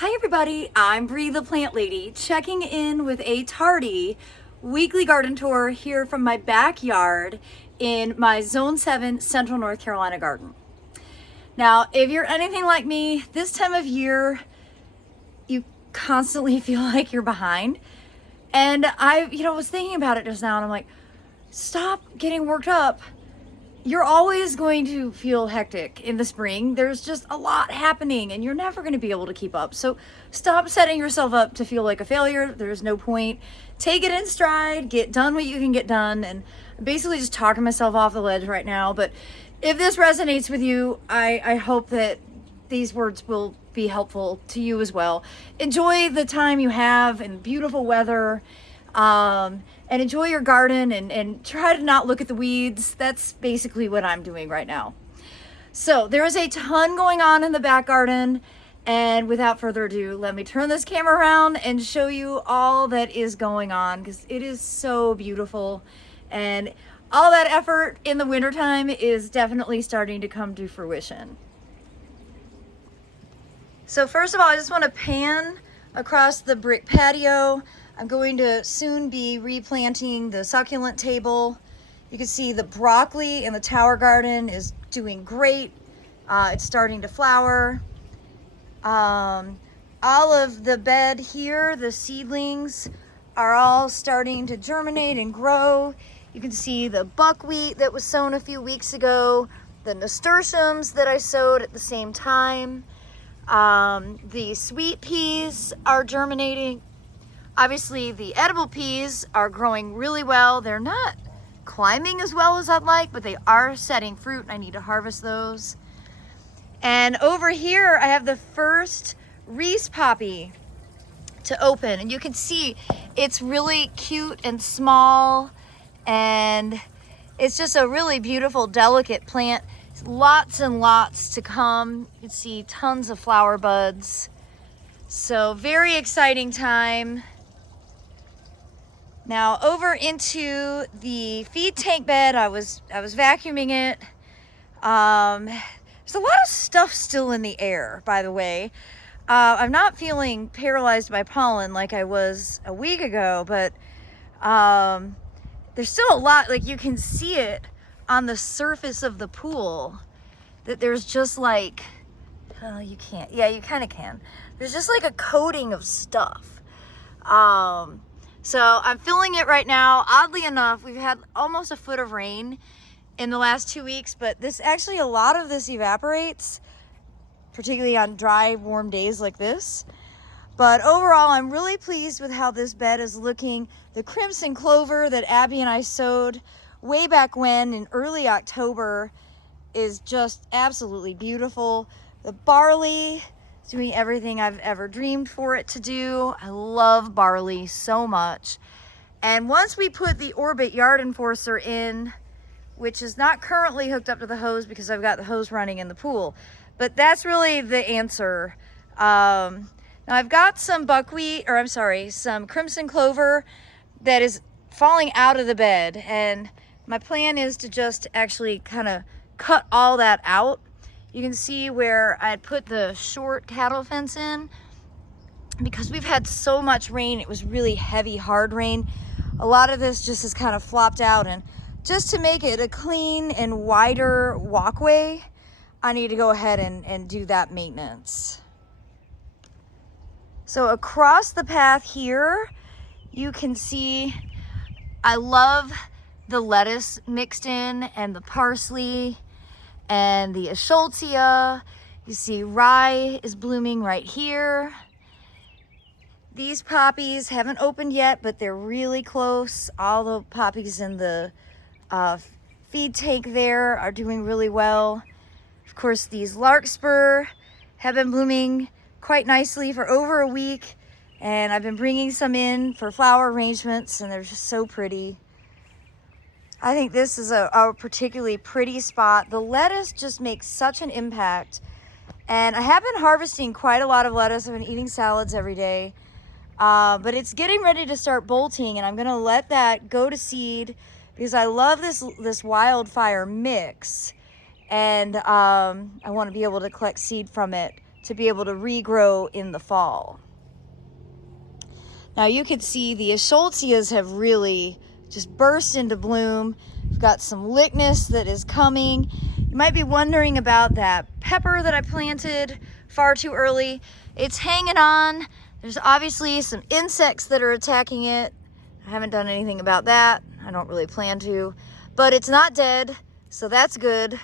Hi everybody, I'm Bree the Plant Lady, checking in with a tardy weekly garden tour here from my backyard in my Zone 7 Central North Carolina garden. Now, if you're anything like me, this time of year, you constantly feel like you're behind. And I was thinking about it just now and I'm like, stop getting worked up. You're always going to feel hectic in the spring. There's just a lot happening and you're never going to be able to keep up. So stop setting yourself up to feel like a failure. There's no point. Take it in stride, get done what you can get done. And I'm basically just talking myself off the ledge right now. But if this resonates with you, I hope that these words will be helpful to you as well. Enjoy the time you have in beautiful weather. And enjoy your garden and try to not look at the weeds. That's basically what I'm doing right now. So there is a ton going on in the back garden. And without further ado, let me turn this camera around and show you all that is going on because it is so beautiful. And all that effort in the wintertime is definitely starting to come to fruition. So first of all, I just want to pan across the brick patio. I'm going to soon be replanting the succulent table. You can see the broccoli in the tower garden is doing great. It's starting to flower. All of the bed here, the seedlings are all starting to germinate and grow. You can see the buckwheat that was sown a few weeks ago, the nasturtiums that I sowed at the same time. The sweet peas are germinating. Obviously, the edible peas are growing really well. They're not climbing as well as I'd like, but they are setting fruit and I need to harvest those. And over here, I have the first Reese poppy to open. And you can see it's really cute and small. And it's just a really beautiful, delicate plant. Lots and lots to come. You can see tons of flower buds. So very exciting time. Now over into the feed tank bed, I was vacuuming it. There's a lot of stuff still in the air, by the way. I'm not feeling paralyzed by pollen like I was a week ago, but there's still a lot, like you can see it on the surface of the pool, that there's just like, oh, you can't, yeah, you kind of can. There's just like a coating of stuff. So I'm filling it right now. Oddly enough, we've had almost a foot of rain in the last 2 weeks, but this actually, a lot of this evaporates, particularly on dry, warm days like this. But overall, I'm really pleased with how this bed is looking. The crimson clover that Abby and I sowed way back when in early October is just absolutely beautiful. The barley, doing everything I've ever dreamed for it to do. I love barley so much. And once we put the Orbit Yard Enforcer in, which is not currently hooked up to the hose because I've got the hose running in the pool, but that's really the answer. Now I've got some buckwheat, or I'm sorry, some crimson clover that is falling out of the bed. And my plan is to just actually kind of cut all that out. You can see where I put the short cattle fence in. Because we've had so much rain, it was really heavy, hard rain. A lot of this just has kind of flopped out, and just to make it a clean and wider walkway, I need to go ahead and do that maintenance. So across the path here, you can see I love the lettuce mixed in and the parsley and the eschscholzia. You see rye is blooming right here. These poppies haven't opened yet, but they're really close. All the poppies in the feed tank there are doing really well. Of course, these larkspur have been blooming quite nicely for over a week, and I've been bringing some in for flower arrangements, and they're just so pretty. I think this is a particularly pretty spot. The lettuce just makes such an impact. And I have been harvesting quite a lot of lettuce. I've been eating salads every day. But it's getting ready to start bolting, and I'm gonna let that go to seed because I love this wildfire mix. And I wanna be able to collect seed from it to be able to regrow in the fall. Now you can see the Eschscholtzias have really just burst into bloom. We've got some Lychnis that is coming. You might be wondering about that pepper that I planted far too early. It's hanging on. There's obviously some insects that are attacking it. I haven't done anything about that. I don't really plan to, but it's not dead, so that's good.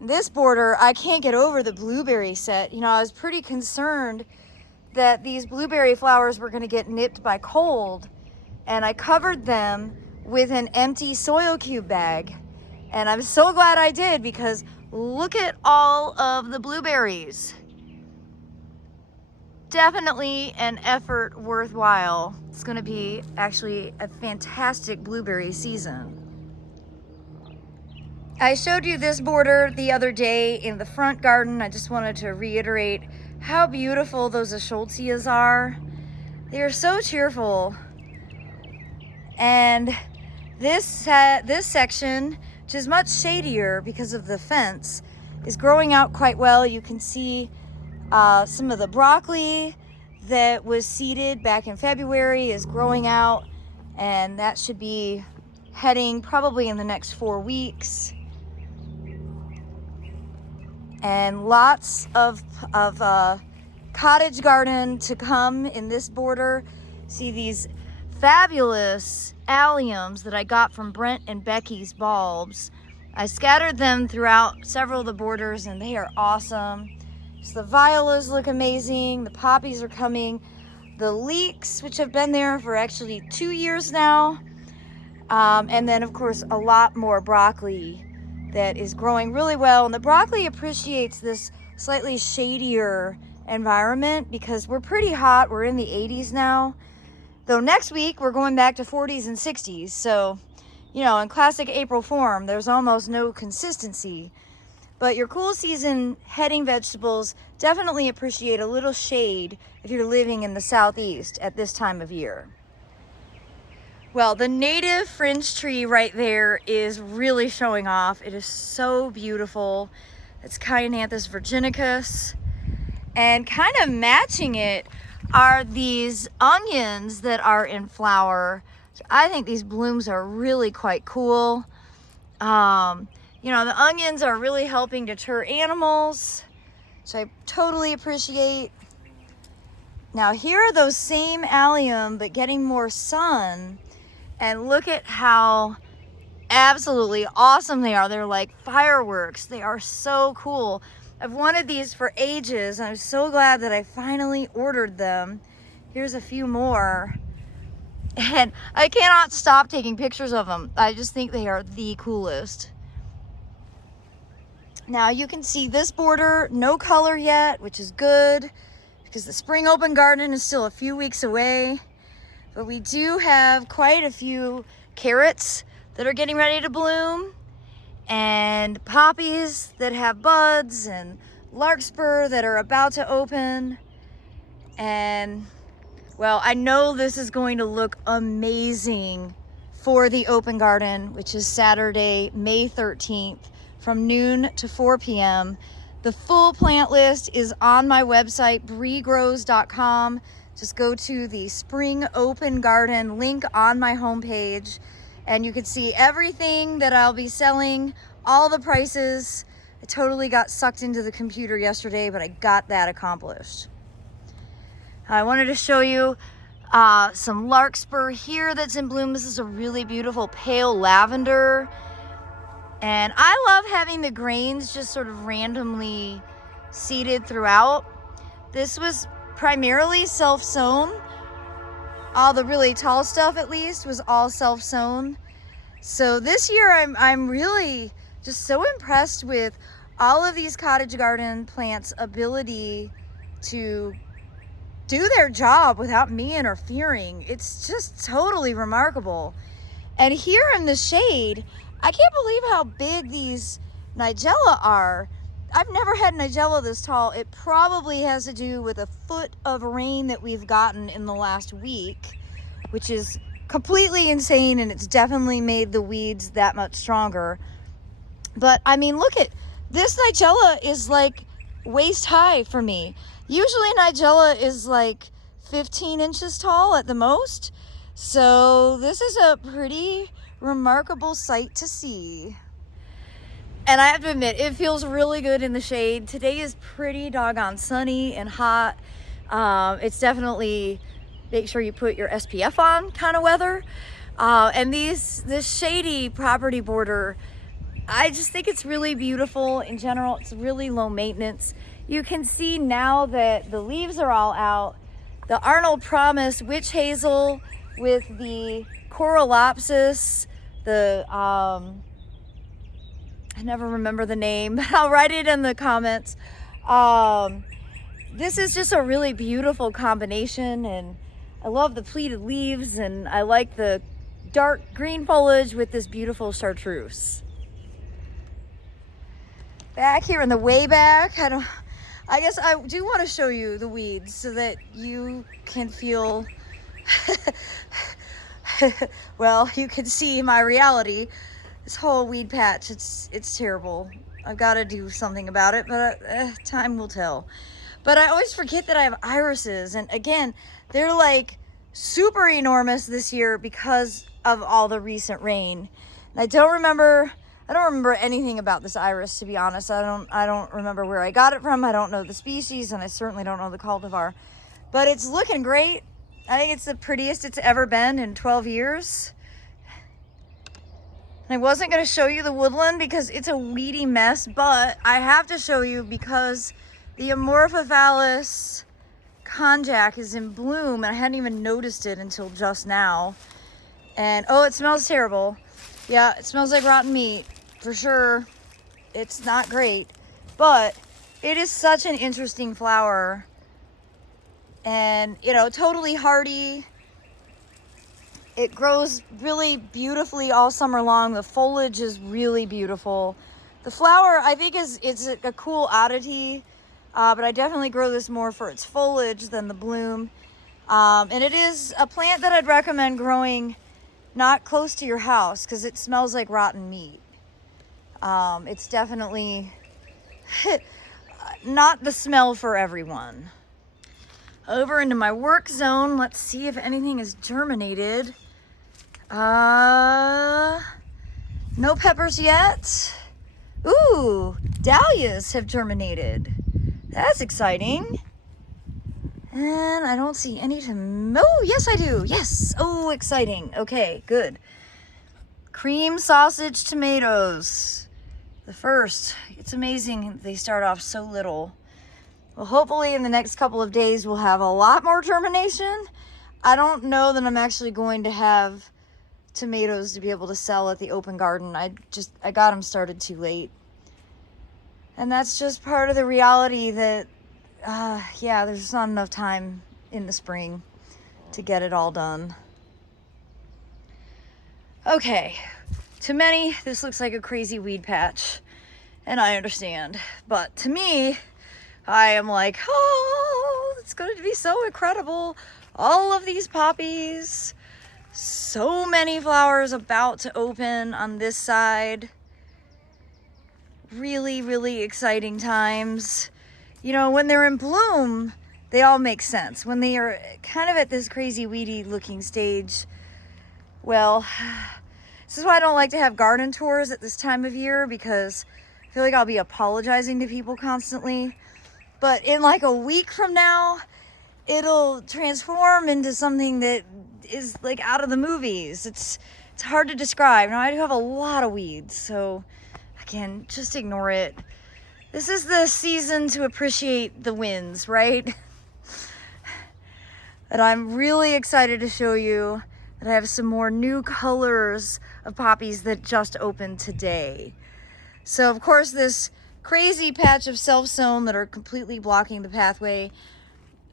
This border, I can't get over the blueberry set. You know, I was pretty concerned that these blueberry flowers were going to get nipped by cold, and I covered them with an empty soil cube bag. And I'm so glad I did, because look at all of the blueberries. Definitely an effort worthwhile. It's going to be actually a fantastic blueberry season. I showed you this border the other day in the front garden. I just wanted to reiterate how beautiful those Eschscholtzias are. They are so cheerful. And this section, which is much shadier because of the fence, is growing out quite well. You can see some of the broccoli that was seeded back in February is growing out, and that should be heading probably in the next 4 weeks. And lots of cottage garden to come in this border. See these fabulous alliums that I got from Brent and Becky's bulbs. I scattered them throughout several of the borders, and they are awesome. So the violas look amazing. The poppies are coming. The leeks, which have been there for actually 2 years now. And then of course a lot more broccoli that is growing really well. And the broccoli appreciates this slightly shadier environment because we're pretty hot. We're in the 80s now. Though next week we're going back to 40s and 60s. So, you know, in classic April form, there's almost no consistency. But your cool season heading vegetables definitely appreciate a little shade if you're living in the southeast at this time of year. Well, the native fringe tree right there is really showing off. It is so beautiful. It's Chionanthus virginicus. And kind of matching it are these onions that are in flower. So I think these blooms are really quite cool. You know, the onions are really helping deter animals, which I totally appreciate. Now here are those same allium, but getting more sun. And look at how absolutely awesome they are. They're like fireworks. They are so cool. I've wanted these for ages. I'm so glad that I finally ordered them. Here's a few more. And I cannot stop taking pictures of them. I just think they are the coolest. Now you can see this border, no color yet, which is good because the spring open garden is still a few weeks away. But we do have quite a few carrots that are getting ready to bloom, and poppies that have buds, and larkspur that are about to open. And well, I know this is going to look amazing for the open garden, which is Saturday, May 13th from noon to 4 p.m. The full plant list is on my website, breegrows.com. Just go to the Spring Open Garden link on my homepage, and you can see everything that I'll be selling, all the prices. I totally got sucked into the computer yesterday, but I got that accomplished. I wanted to show you some larkspur here that's in bloom. This is a really beautiful pale lavender. And I love having the grains just sort of randomly seeded throughout. This was primarily self-sown. All the really tall stuff, at least, was all self-sown. So this year I'm really just so impressed with all of these cottage garden plants' ability to do their job without me interfering. It's just totally remarkable. And here in the shade, I can't believe how big these nigella are. I've never had nigella this tall. It probably has to do with a foot of rain that we've gotten in the last week, which is completely insane, and it's definitely made the weeds that much stronger. But I mean, look at This nigella is like waist high for me. Usually nigella is like 15 inches tall at the most. So this is a pretty remarkable sight to see. And I have to admit, it feels really good in the shade. Today is pretty doggone sunny and hot. It's definitely, make sure you put your SPF on kind of weather. And this shady property border, I just think it's really beautiful in general. It's really low maintenance. You can see now that the leaves are all out. The Arnold Promise witch hazel with the Coralopsis, the, I never remember the name, but I'll write it in the comments. This is just a really beautiful combination, and I love the pleated leaves, and I like the dark green foliage with this beautiful chartreuse. Back here in the way back, I guess I do want to show you the weeds so that you can feel, well, you can see my reality. This whole weed patch, it's terrible. I've got to do something about it, but time will tell. But I always forget that I have irises, and again, they're like super enormous this year because of all the recent rain. And I don't remember anything about this iris, to be honest. I don't remember where I got it from. I don't know the species, and I certainly don't know the cultivar. But it's looking great. I think it's the prettiest it's ever been in 12 years. I wasn't going to show you the woodland because it's a weedy mess, but I have to show you because the Amorphophallus konjac is in bloom, and I hadn't even noticed it until just now. And oh, it smells terrible. Yeah, it smells like rotten meat for sure. It's not great, but it is such an interesting flower, and you know, totally hardy. It grows really beautifully all summer long. The foliage is really beautiful. The flower, I think, it's a cool oddity, but I definitely grow this more for its foliage than the bloom. And it is a plant that I'd recommend growing not close to your house because it smells like rotten meat. It's definitely not the smell for everyone. Over into my work zone. Let's see if anything is germinated. No peppers yet. Ooh, dahlias have germinated. That's exciting. And I don't see any oh, yes I do. Yes. Oh, exciting. Okay, good. Cream sausage tomatoes. The first. It's amazing they start off so little. Well, hopefully in the next couple of days we'll have a lot more germination. I don't know that I'm actually going to have tomatoes to be able to sell at the open garden. I got them started too late. And that's just part of the reality that, yeah, there's not enough time in the spring to get it all done. Okay, to many, this looks like a crazy weed patch, and I understand. But to me, I am like, oh, it's going to be so incredible. All of these poppies, so many flowers about to open on this side. Really, really exciting times. You know, when they're in bloom, they all make sense. When they are kind of at this crazy weedy looking stage, well, this is why I don't like to have garden tours at this time of year, because I feel like I'll be apologizing to people constantly. But in like a week from now, it'll transform into something that is like out of the movies. It's hard to describe. Now, I do have a lot of weeds, so again, just ignore it. This is the season to appreciate the wins, right? And I'm really excited to show you that I have some more new colors of poppies that just opened today. So of course, this crazy patch of self-sown that are completely blocking the pathway.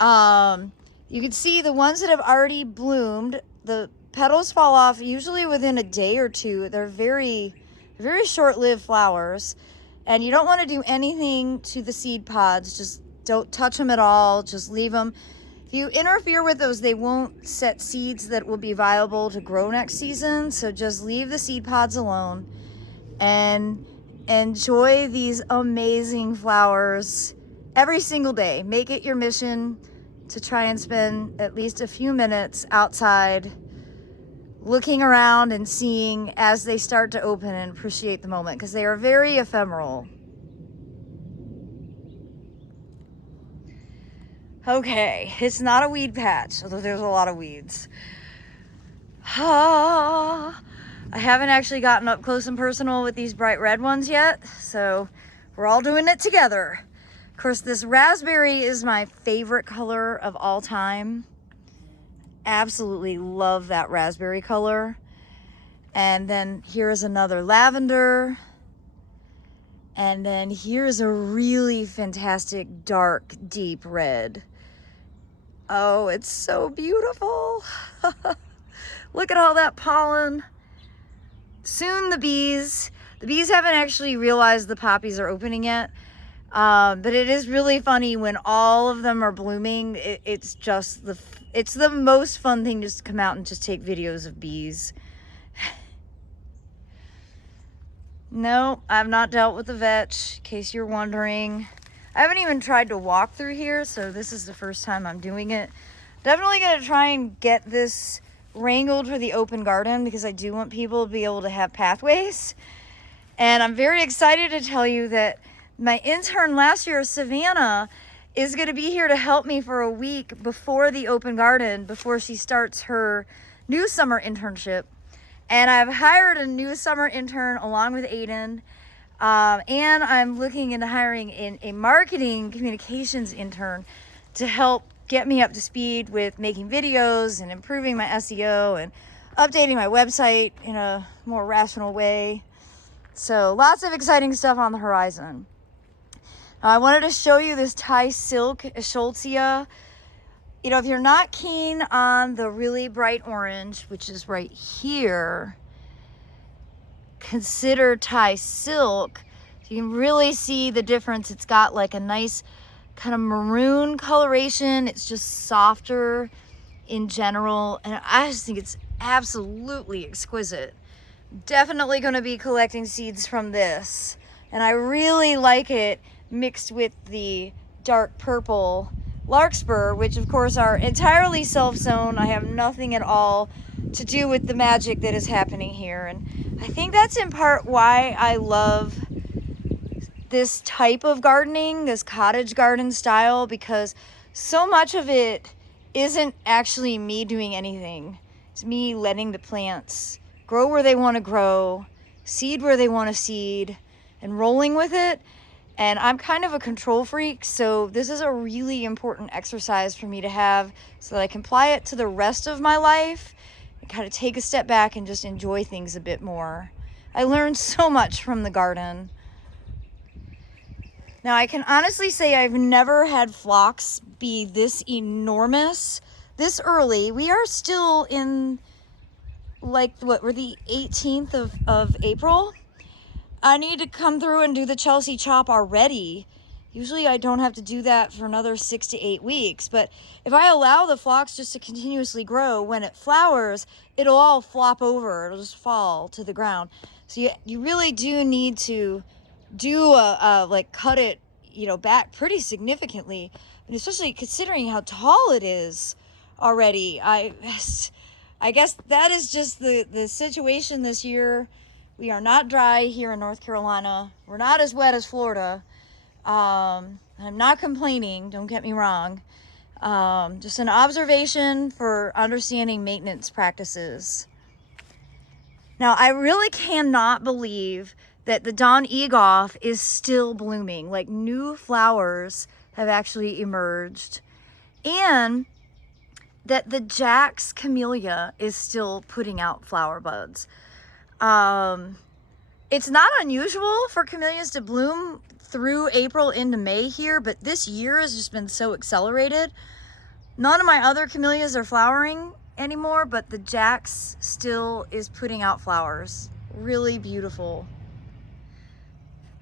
You can see the ones that have already bloomed, the petals fall off usually within a day or two. They're very, very short-lived flowers, and you don't want to do anything to the seed pods. Just don't touch them at all. Just leave them. If you interfere with those, they won't set seeds that will be viable to grow next season. So just leave the seed pods alone and enjoy these amazing flowers every single day. Make it your mission to try and spend at least a few minutes outside looking around and seeing as they start to open, and appreciate the moment because they are very ephemeral. Okay, it's not a weed patch, although there's a lot of weeds. I haven't actually gotten up close and personal with these bright red ones yet, so we're all doing it together. Of course, this raspberry is my favorite color of all time. Absolutely love that raspberry color. And then here's another lavender. And then here's a really fantastic dark, deep red. Oh, it's so beautiful. Look at all that pollen. Soon the bees. The bees haven't actually realized the poppies are opening yet. But it is really funny when all of them are blooming. It's just it's the most fun thing just to come out and just take videos of bees. No, I've not dealt with the vetch, in case you're wondering. I haven't even tried to walk through here, so this is the first time I'm doing it. Definitely gonna try and get this wrangled for the open garden because I do want people to be able to have pathways. And I'm very excited to tell you that my intern last year, Savannah, is going to be here to help me for a week before the open garden, before she starts her new summer internship. And I've hired a new summer intern along with Aiden. And I'm looking into hiring a marketing communications intern to help get me up to speed with making videos and improving my SEO and updating my website in a more rational way. So lots of exciting stuff on the horizon. I wanted to show you this Thai silk Schultzia. You know, if you're not keen on the really bright orange, which is right here, consider Thai silk. You can really see the difference. It's got like a nice kind of maroon coloration. It's just softer in general. And I just think it's absolutely exquisite. Definitely going to be collecting seeds from this. And I really like it mixed with the dark purple Larkspur, which of course are entirely self-sown. I have nothing at all to do with the magic that is happening here. And I think that's in part why I love this type of gardening, this cottage garden style, because so much of it isn't actually me doing anything. It's me letting the plants grow where they want to grow, seed where they want to seed, and rolling with it. And I'm kind of a control freak, so this is a really important exercise for me to have so that I can apply it to the rest of my life and kind of take a step back and just enjoy things a bit more. I learned so much from the garden. Now, I can honestly say I've never had phlox be this enormous this early. We are still in, like, we're the 18th of April. I need to come through and do the Chelsea chop already. Usually I don't have to do that for another 6 to 8 weeks, but if I allow the phlox just to continuously grow, when it flowers, it'll all flop over. It'll just fall to the ground. So you really do need to do like cut it, you know, back pretty significantly, and especially considering how tall it is already. I guess that is just the situation this year. We are not dry here in North Carolina. We're not as wet as Florida. I'm not complaining, don't get me wrong. Just an observation for understanding maintenance practices. Now, I really cannot believe that the Don Egoff is still blooming. Like, new flowers have actually emerged. And that the Jack's Camellia is still putting out flower buds. It's not unusual for camellias to bloom through April into May here, but this year has just been so accelerated. None of my other camellias are flowering anymore, but the Jack's still is putting out flowers. Really beautiful.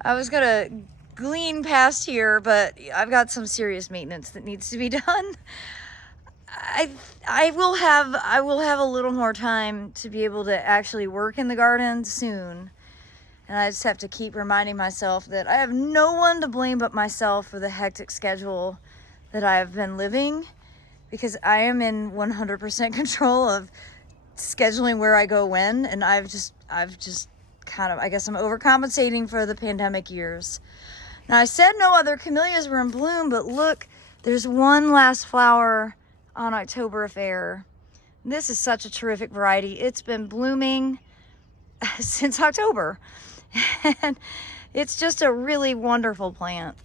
I was gonna glean past here, but I've got some serious maintenance that needs to be done. I will have a little more time to be able to actually work in the garden soon. And I just have to keep reminding myself that I have no one to blame but myself for the hectic schedule that I have been living, because I am in 100% control of scheduling where I go when. And I've just kind of, I guess I'm overcompensating for the pandemic years. Now, I said no other camellias were in bloom, but look, there's one last flower on October Affair. This is such a terrific variety. It's been blooming since October. And it's just a really wonderful plant.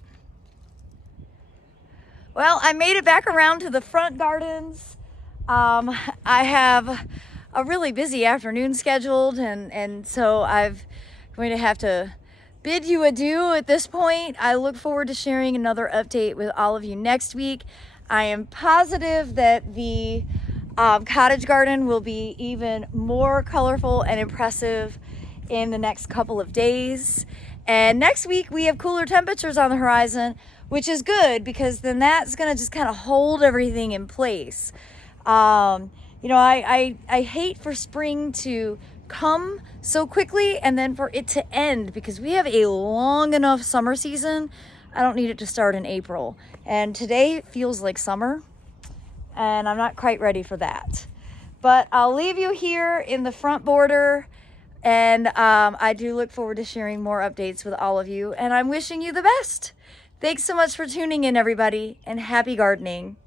Well, I made it back around to the front gardens. I have a really busy afternoon scheduled, and so I'm going to have to bid you adieu at this point. I look forward to sharing another update with all of you next week. I am positive that the cottage garden will be even more colorful and impressive in the next couple of days. And next week we have cooler temperatures on the horizon, which is good, because then that's gonna just kind of hold everything in place. You know, I hate for spring to come so quickly and then for it to end, because we have a long enough summer season. I don't need it to start in April. And today feels like summer, and I'm not quite ready for that. But I'll leave you here in the front border, and I do look forward to sharing more updates with all of you, and I'm wishing you the best. Thanks so much for tuning in, everybody, and happy gardening.